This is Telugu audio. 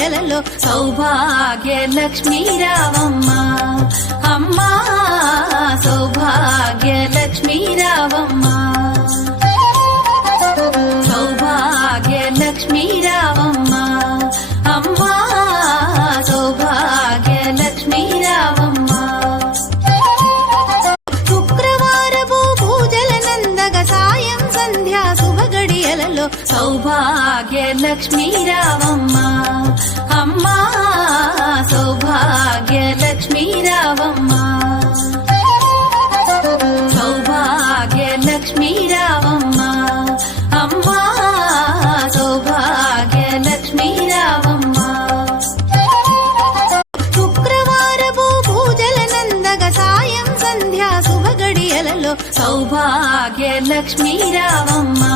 గడియలలో సౌభాగ్య లక్ష్మీ రావమ్మ అమ్మా సౌభాగ్య లక్ష్మీ రావమ్మ సౌభాగ్య లక్ష్మీ రావమ్మ అమ్మా సౌభాగ్య లక్ష్మీ రావమ్మ శుక్రవారపు పూజల నందగ సాయం సంధ్యా శుభ గడియలలో సౌభాగ్య లక్ష్మీ రావమ్మ అమ్మా సౌభాగ్య లక్ష్మీ రావమ్మ సౌభాగ్య లక్ష్మీ రావమ్మ అమ్మా సౌభాగ్య లక్ష్మీ రావమ్మ శుక్రవారపు పూజల నందగ సాయం సంధ్యా శుభ గడియలలో సౌభాగ్య లక్ష్మీ రావమ్మ